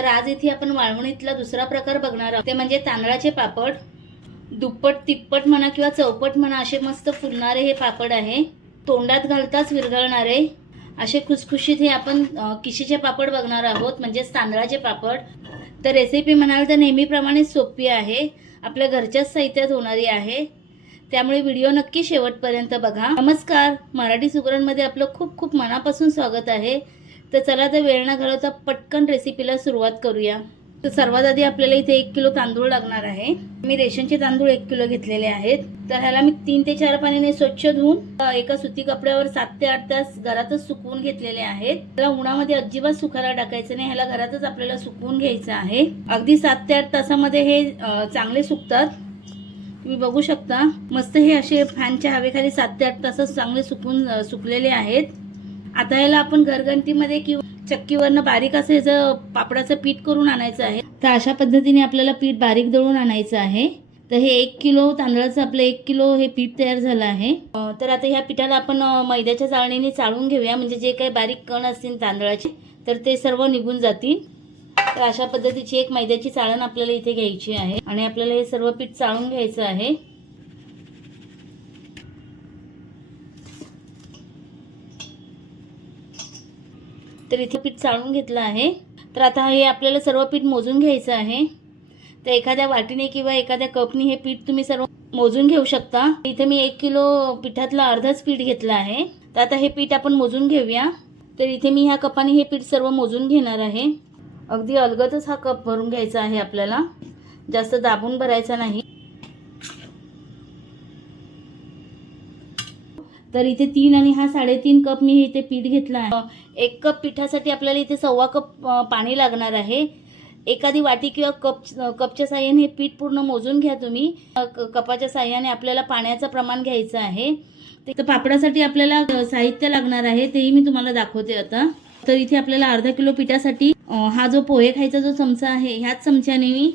तर आज इथे आपण वाळवणीतला दुसरा प्रकार बघणार आहोत, ते म्हणजे तांदळाचे पापड। दुप्पट तिप्पट म्हणा किंवा चौपट म्हणा, असे मस्त फुलणारे हे पापड आहे। तोंडात घालताच विरघळणारे असे खुसखुशीत हे आपण किशीचे पापड बघणार आहोत, म्हणजे तांदळाचे पापड। तर रेसिपी म्हणाल तर नेहमीप्रमाणे सोपी आहे, आपल्या घरच्याच साहित्यात होणारी आहे, त्यामुळे व्हिडिओ नक्की शेवटपर्यंत बघा। नमस्कार, मराठी सुगरणमध्ये आपलं खूप खूप मनापासून स्वागत आहे। तर चला तर वेळ न घालवता पटकन रेसिपीला सुरुवात करूया। तर सर्वात आधी आपल्याला इथे 1 किलो तांदूळ लागणार आहे। मी रेशनचे तांदूळ 1 किलो घेतलेले आहेत। तर ह्याला मी 3 ते 4 पाण्याने स्वच्छ धुवून एका सुती कपड्यावर 7 ते 8 तास घरातच सुकवून घेतलेले आहेत। त्याला उन्हामध्ये अजिबात सुकायला टाकायचं नाही, ह्याला घरातच आपल्याला सुकवून घ्यायचं आहे। अगदी 7 ते 8 तासामध्ये हे चांगले सुकतात। तुम्ही बघू शकता, मस्त हे असे फॅनच्या हवेखाली 7 ते 8 तास चांगले सुकलेले आहेत। आता याला आपण घरघंटीमध्ये किंवा चक्कीवरनं बारीक असं याचं पापडाचं पीठ करून आणायचं आहे। तर अशा पद्धतीने आपल्याला पीठ बारीक दळून आणायचं आहे। तर हे 1 किलो तांदळाचं आपलं 1 किलो हे पीठ तयार झालं आहे। तर आता ह्या पिठाला आपण मैद्याच्या चाळणीने चाळून घेऊया, म्हणजे जे काही बारीक कण असतील तांदळाचे तर ते सर्व निघून जातील। तर अशा पद्धतीची एक मैद्याची चाळण आपल्याला इथे घ्यायची आहे आणि आपल्याला हे सर्व पीठ चाळून घ्यायचं आहे। तर इथे पीठ चाळून घेतलं आहे। तर आता हे आपल्याला सर्व पीठ मोजून घ्यायचं आहे। तर एखाद्या वाटीने किंवा एखाद्या कपने हे पीठ तुम्ही सर्व मोजून घेऊ शकता। इथे मी 1 किलो पिठातलं अर्धच पीठ घेतलं आहे। तर आता हे पीठ आपण मोजून घेऊया। तर इथे मी ह्या कपाने हे पीठ सर्व मोजून घेणार आहे। अगदी अलगदच हा कप भरून घ्यायचा आहे आपल्याला, जास्त दाबून भरायचा नाही। तर इथे 3 आणि हा 3.5 कप मी इथे पीठ घेतला आहे। 1 कप पिठासाठी आपल्याला इथे 1.25 कप पाणी लागणार आहे। एखादी वाटी किंवा कपच्या साह्याने हे पीठ पूर्ण मोजून घ्या तुम्ही। कपाच्या साह्याने आपल्याला पाण्याचं प्रमाण घ्यायचं आहे। तर पापडासाठी आपल्याला साहित्य लागणार आहे, तेही मी तुम्हाला दाखवते आता। तर इथे आपल्याला अर्धा किलो पिठासाठी हा जो पोहे खायचा जो चमचा आहे, ह्याच चमच्याने मी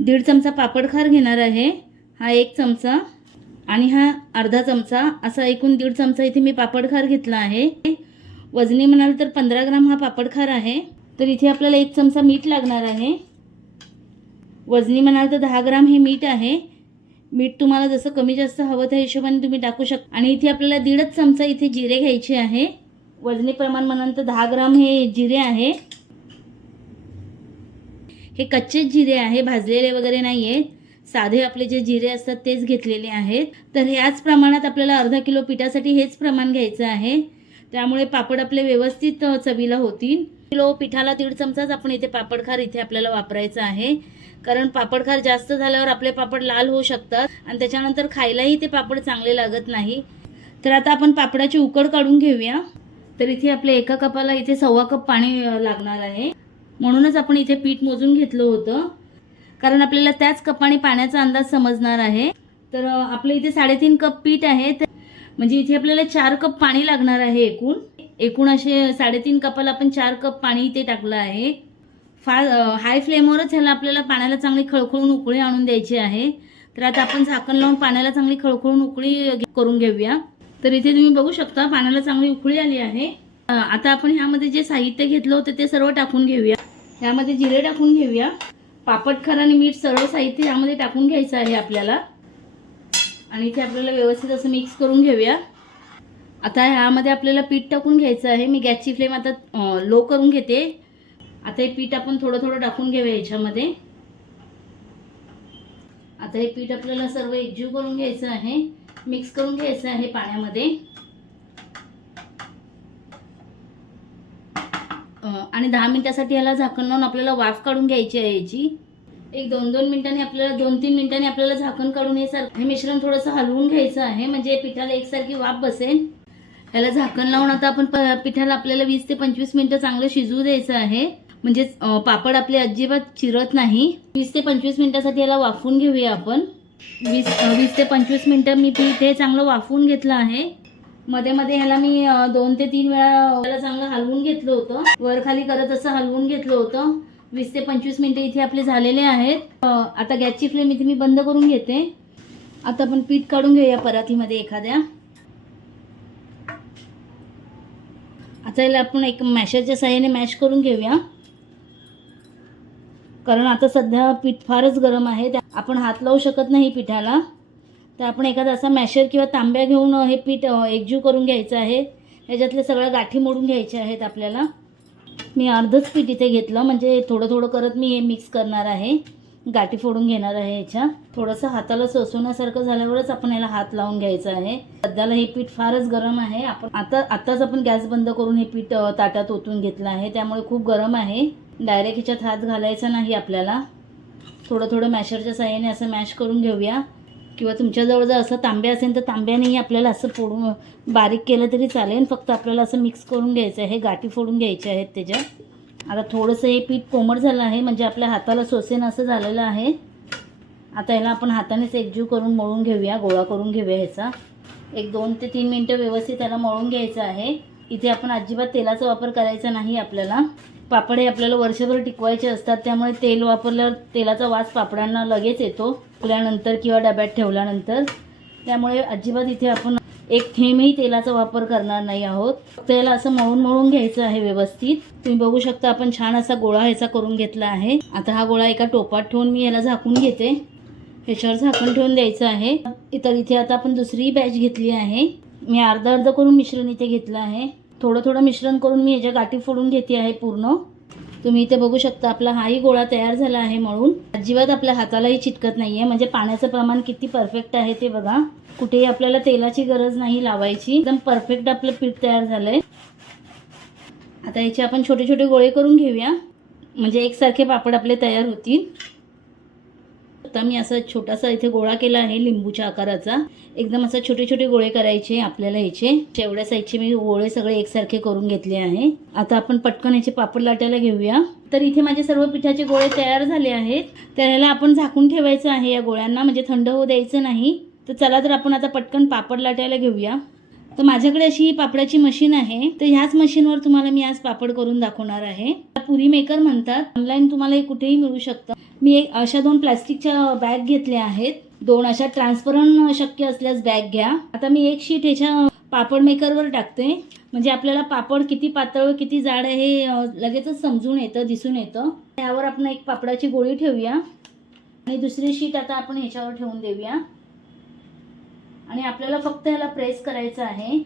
1.5 चमचा पापड खार घेणार आहे। हा 1 चमचा आणि हा अर्धा चमचा, असा एकूण 1.5 चमचा इथे मी पापड खार घेतला आहे। वजनी म्हणाल तर 15 ग्राम हा पापड खार आहे। तर इथे आपल्याला 1 चमचा मीठ लागणार आहे। वजनी म्हणाल तर 10 ग्राम हे मीठ आहे। मीठ तुम्हाला जसं कमी जास्त हवं त्या हिशोबाने तुम्ही टाकू शकता। आणि इथे आपल्याला 1.5 चमचा इथे जिरे घ्यायचे आहे। वजनी प्रमाण म्हणाल तर 10 ग्राम हे जिरे आहे। हे कच्चेच जिरे आहे, भाजलेले वगैरे नाहीये, साधे आपले जे जिरे असतात तेच घेतलेले आहेत। तर ह्याच प्रमाणात आपल्याला अर्धा किलो पिठासाठी हेच प्रमाण घ्यायचं आहे, त्यामुळे पापड आपले व्यवस्थित चवीला होतील। किलो पिठाला 1.5 चमचाच आपण इथे पापड खार इथे आपल्याला वापरायचं आहे, कारण पापड खार जास्त झाल्यावर आपले पापड लाल होऊ शकतात आणि त्याच्यानंतर खायलाही ते पापड चांगले लागत नाही। तर आता आपण पापडाची उकड काढून घेऊया। तर इथे आपल्या 1 कपाला इथे 1.25 कप पाणी लागणार आहे, म्हणूनच आपण इथे पीठ मोजून घेतलं होतं, कारण आपल्याला त्याच कपाने पाण्याचा अंदाज समजणार आहे। तर आपलं इथे 3.5 कप पीठ आहे, म्हणजे इथे आपल्याला 4 कप पाणी लागणार आहे। एकूण असे 3.5 कपाला आपण 4 कप पाणी इथे टाकलं आहे। फार हाय फ्लेमवरच ह्याला आपल्याला पाण्याला चांगली खळखळून उकळी आणून द्यायची आहे। तर आता आपण झाकण लावून पाण्याला चांगली खळखळून उकळी करून घेऊया। तर इथे तुम्ही बघू शकता पाण्याला चांगली उकळी आली आहे। आता आपण ह्यामध्ये जे साहित्य घेतलं होतं ते सर्व टाकून घेऊया। ह्यामध्ये जिरे टाकून घेऊया, पापड खार आणि मीठ सर्व साहित्य यामध्ये टाकून घ्यायचं आहे आपल्याला, आणि इथे आपल्याला व्यवस्थित असं मिक्स करून घेऊया। आता ह्यामध्ये आपल्याला पीठ टाकून घ्यायचं आहे। मी गॅसची फ्लेम आता लो करून घेते। आता हे पीठ आपण थोडं थोडं टाकून घेऊया ह्याच्यामध्ये। आता हे पीठ आपल्याला सर्व एकजीव करून घ्यायचं आहे, मिक्स करून घ्यायचं आहे पाण्यामध्ये। आणि 10 मिनिटासाठी याला झाकण लावून आपल्याला वाफ काढून घ्यायची आहे याची। एक 2-2 मिनिटांनी आपल्याला 2-3 मिनिटांनी आपल्याला झाकण काढून हे मिश्रण थोडंसं हलवून घ्यायचं आहे, म्हणजे पिठाला एकसारखी वाफ बसेल। ह्याला झाकण लावून आता आपण पिठाला आपल्याला 20 ते 25 मिनिटं चांगलं शिजवू द्यायचं आहे, म्हणजे पापड आपले अजिबात चिरत नाही। 20 ते 25 मिनिटासाठी याला वाफवून घेऊया आपण। 20 ते 25 मिनिटं मी पीठ हे चांगलं वाफवून घेतलं आहे। मध्ये मध्ये ह्याला मी 2 ते 3 वेळा याला चांगलं हलवून घेतलं होतं, वर खाली करत असं हलवून घेतलं होतं। 20 ते 25 मिनिटं इथे आपले झालेले आहेत। आता गॅसची फ्लेम इथे मी बंद करून घेते। आता आपण पीठ काढून घेऊया परातीमध्ये एखाद्या। आता याला आपण एक मॅशरच्या साहाय्याने मॅश करून घेऊया। कारण आता सध्या पीठ फारच गरम आहे, आपण हात लावू शकत नाही पिठाला. तर आपण एखादा असा मॅशर किंवा तांब्या घेऊन हे पीठ एकजीव करून घ्यायचं आहे. ह्याच्यातल्या सगळ्या गाठी मोडून घ्यायच्या आहेत आपल्याला. मी अर्धच पीठ इथे घेतलं, म्हणजे थोडं थोडं करत मी हे मिक्स करणार आहे, गाठी फोडून घेणार आहे ह्याच्या. थोडंसं हाताला सोसवण्यासारखं झाल्यावरच आपण याला हात लावून घ्यायचा आहे. सध्याला हे पीठ फारच गरम आहे. आताच आपण गॅस बंद करून हे पीठ ताटात ओतून घेतलं आहे, त्यामुळे खूप गरम आहे. डायरेक्ट ह्याच्यात हात घालायचा नाही आपल्याला. थोडं थोडं मॅशरच्या साहाय्याने असं मॅश करून घेऊया, किंवा तुमच्याजवळ जर असं तांब्या असेल तर तांब्यानेही आपल्याला असं फोडून बारीक केलं तरी चालेल. फक्त आपल्याला असं मिक्स करून घ्यायचं आहे, गाठी फोडून घ्यायच्या आहेत त्याच्यात. आता थोडंसं हे पीठ कोमट झालं आहे, म्हणजे आपल्या हाताला सोसेन असं झालेलं आहे. आता ह्याला आपण हातानेच एकजीव करून मळून घेऊया, गोळा करून घेऊया ह्याचा. 1-2 ते 3 मिनटं व्यवस्थित त्याला मळून घ्यायचं आहे. इथे आपण अजिबात तेलाचा वापर करायचा नाही आपल्याला. पापड हे आपल्याला वर्षभर टिकवायचे असतात, त्यामुळे तेल वापरल्यावर तेलाचा वास पापडांना लगेच येतो ठेवल्यानंतर किंवा डब्यात ठेवल्यानंतर. त्यामुळे अजिबात इथे आपण एक थेंबही तेलाचा वापर करणार नाही आहोत. फक्त याला असं मळून घ्यायचं आहे व्यवस्थित. तुम्ही बघू शकता आपण छान असा गोळा ह्याचा करून घेतला आहे. आता हा गोळा एका टोपात ठेवून मी याला झाकून घेते. ह्याच्यावर झाकण ठेवून द्यायचं आहे. इथे आता आपण दुसरी बॅच घेतली आहे. मी अर्ध करून मिश्रण इथे घेतलं आहे. थोडं थोडं मिश्रण करून मी ह्याच्या गाठी फोडून घेते आहे पूर्ण. तुम्ही इथे बघू शकता आपला हाही गोळा तयार झाला आहे मळून. अजिबात आपल्या हातालाही चिटकत नाही आहे, म्हणजे पाण्याचं प्रमाण किती परफेक्ट आहे ते बघा. कुठेही आपल्याला तेलाची गरज नाही लावायची. एकदम परफेक्ट आपलं पीठ तयार झालंय. आता याचे आपण छोटे छोटे गोळे करून घेऊया, म्हणजे एकसारखे पापड आपले तयार होतील. आता मी असा छोटासा इथे गोळा केला आहे लिंबूच्या आकाराचा. एकदम असा छोटे छोटे गोळे करायचे आपल्याला ह्याचे. एवढ्या साईजचे मी गोळे सगळे एकसारखे करून घेतले आहे. आता आपण पटकन ह्याचे पापड लाटायला घेऊया. तर इथे माझे सर्व पिठाचे गोळे तयार झाले आहेत. तर ह्याला आपण झाकून ठेवायचं आहे या गोळ्यांना, म्हणजे थंड होऊ द्यायचं नाही. तर चला तर आपण आता पटकन पापड लाटायला घेऊया. तर माझ्याकडे अशी ही पापडाची मशीन आहे. तर ह्याच मशीनवर तुम्हाला मी आज पापड करून दाखवणार आहे. पुरी मेकर म्हणतात. ऑनलाईन तुम्हाला हे कुठेही मिळू शकतं. मी अशा 2 प्लास्टिकच्या बॅग घेतल्या आहेत. 2 अशा ट्रान्सपरंट शक्य असल्यास बॅग घ्या. आता मी एक शीट ह्याच्या पापड मेकरवर टाकते, म्हणजे आपल्याला पापड किती पातळ किती जाड आहे हे लगेचच समजून येतं, दिसून येतं. यावर आपण एक पापडाची गोळी ठेवूया आणि दुसरी शीट आता आपण ह्याच्यावर ठेवून देऊया. आणि आपल्याला फक्त याला प्रेस करायचं आहे.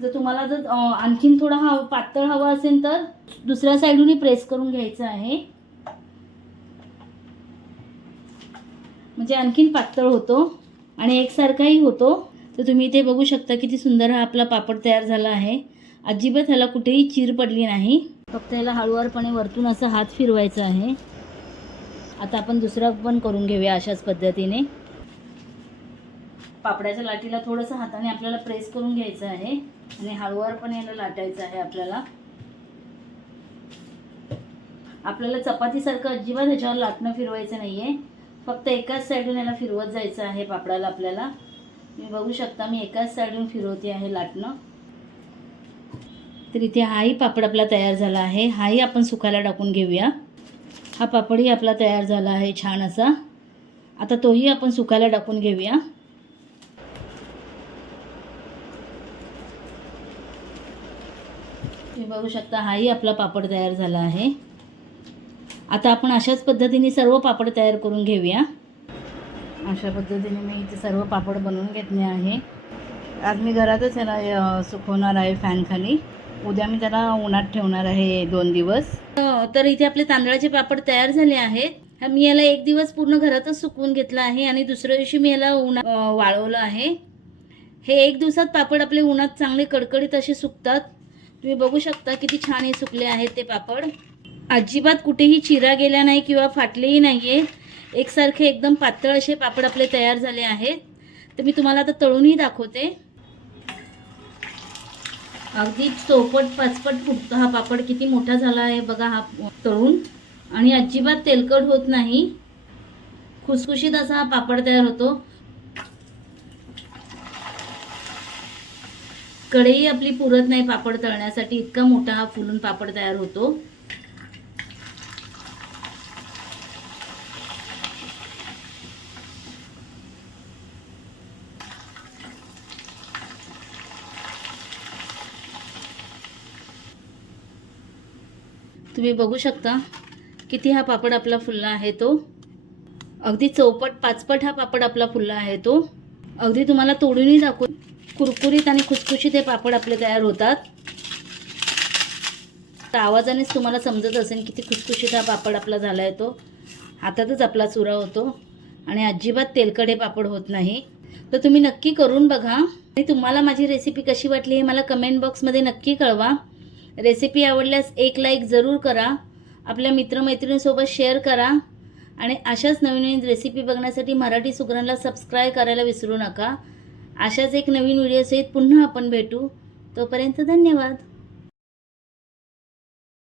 जर तुम्हाला जर आणखीन थोडा पातळ हवा असेल तर दुसऱ्या साईडूनही प्रेस करून घ्यायचं आहे, म्हणजे आणखीन पातळ होतो आणि एकसारखाही होतो. तर तुम्ही इथे बघू शकता किती सुंदर हा आपला पापड तयार झाला आहे. अजिबात ह्याला कुठेही चीर पडली नाही. फक्त याला हळूवारपणे वरतून असा हात फिरवायचा आहे. आता आपण दुसरा पण करून घेऊया अशाच पद्धतीने. पापडाच्या लाटीला थोडंसं हाताने आपल्याला प्रेस करून घ्यायचं आहे आणि हळूवारपणे याला लाटायचं आहे आपल्याला. आपल्याला चपातीसारखं अजिबात ह्याच्यावर लाटणं फिरवायचं नाही आहे. फक्त एकाच साईडून याला फिरवत जायचं आहे पापडाला आपल्याला. तुम्ही बघू शकता मी एकाच साईडून फिरवते आहे लाटणं. तर इथे हाही पापड आपला तयार झाला आहे. हाही आपण सुकायला टाकून घेऊया. हा पापडही आपला तयार झाला आहे छान असा. आता तोही आपण सुकायला टाकून घेऊया. तुम्ही बघू शकता हाही आपला पापड तयार झाला आहे. आता आपण अशाच पद्धतीने सर्व पापड तयार करून घेऊया. अशा पद्धतीने मी इथे सर्व पापड बनवून घेतले आहे. आज मी घरातच याला सुकवणार आहे फॅनखाली. उद्या मी त्याला उन्हात ठेवणार आहे 2 दिवस. तर इथे आपले तांदळाचे पापड तयार झाले आहेत. मी याला 1 दिवस पूर्ण घरातच सुकवून घेतला आहे आणि दुसऱ्या दिवशी मी याला उन्हात वाळवलं आहे. हे 1 दिवसात पापड आपले उन्हात चांगले कडकडीत असे सुकतात. तुम्ही बघू शकता किती छान हे सुकले आहेत ते पापड. अजिबात कुठेही चिरा गेला नाही किंवा फाटलेही नाही आहे. एकसारखे एकदम पातळ असे पापड आपले तयार झाले आहेत. तर मी तुम्हाला आता तळूनही दाखवते. अगदी चौपट पाचपट फुटतो हा पापड. किती मोठा झाला आहे बघा हा तळून. आणि अजिबात तेलकट होत नाही. खुसखुशीत असा हा पापड तयार होतो. कढई आपली पुरत नाही पापड तळण्यासाठी, इतका मोठा हा फुलून पापड तयार होतो. तुम्ही बघू शकता किती हा पापड आपला फुलला आहे तो. अगदी चौपट पाचपट हा पापड आपला फुलला आहे तो. अगदी तुम्हाला तोडूनही दाखवू, कुरकुरीत आणि खुसखुशीत हे पापड आपले तयार होतात. तर आवाजानेच तुम्हाला समजत असेल किती खुसखुशीत हा पापड आपला झाला आहे तो. हातातच आपला चुरा होतो आणि अजिबात तेलकट हे पापड होत नाही. तर तुम्ही नक्की करून बघा आणि तुम्हाला माझी रेसिपी कशी वाटली हे मला कमेंट बॉक्समध्ये नक्की कळवा. रेसिपी आवडल्यास एक लाईक जरूर करा, आपल्या मित्रमैत्रिणींसोबत शेअर करा आणि अशाच नवीन नवीन रेसिपी बघण्यासाठी मराठी सुगरणला सबस्क्राईब करायला विसरू नका. अशाच एक नवीन व्हिडिओसहित पुन्हा आपण भेटू. तोपर्यंत धन्यवाद.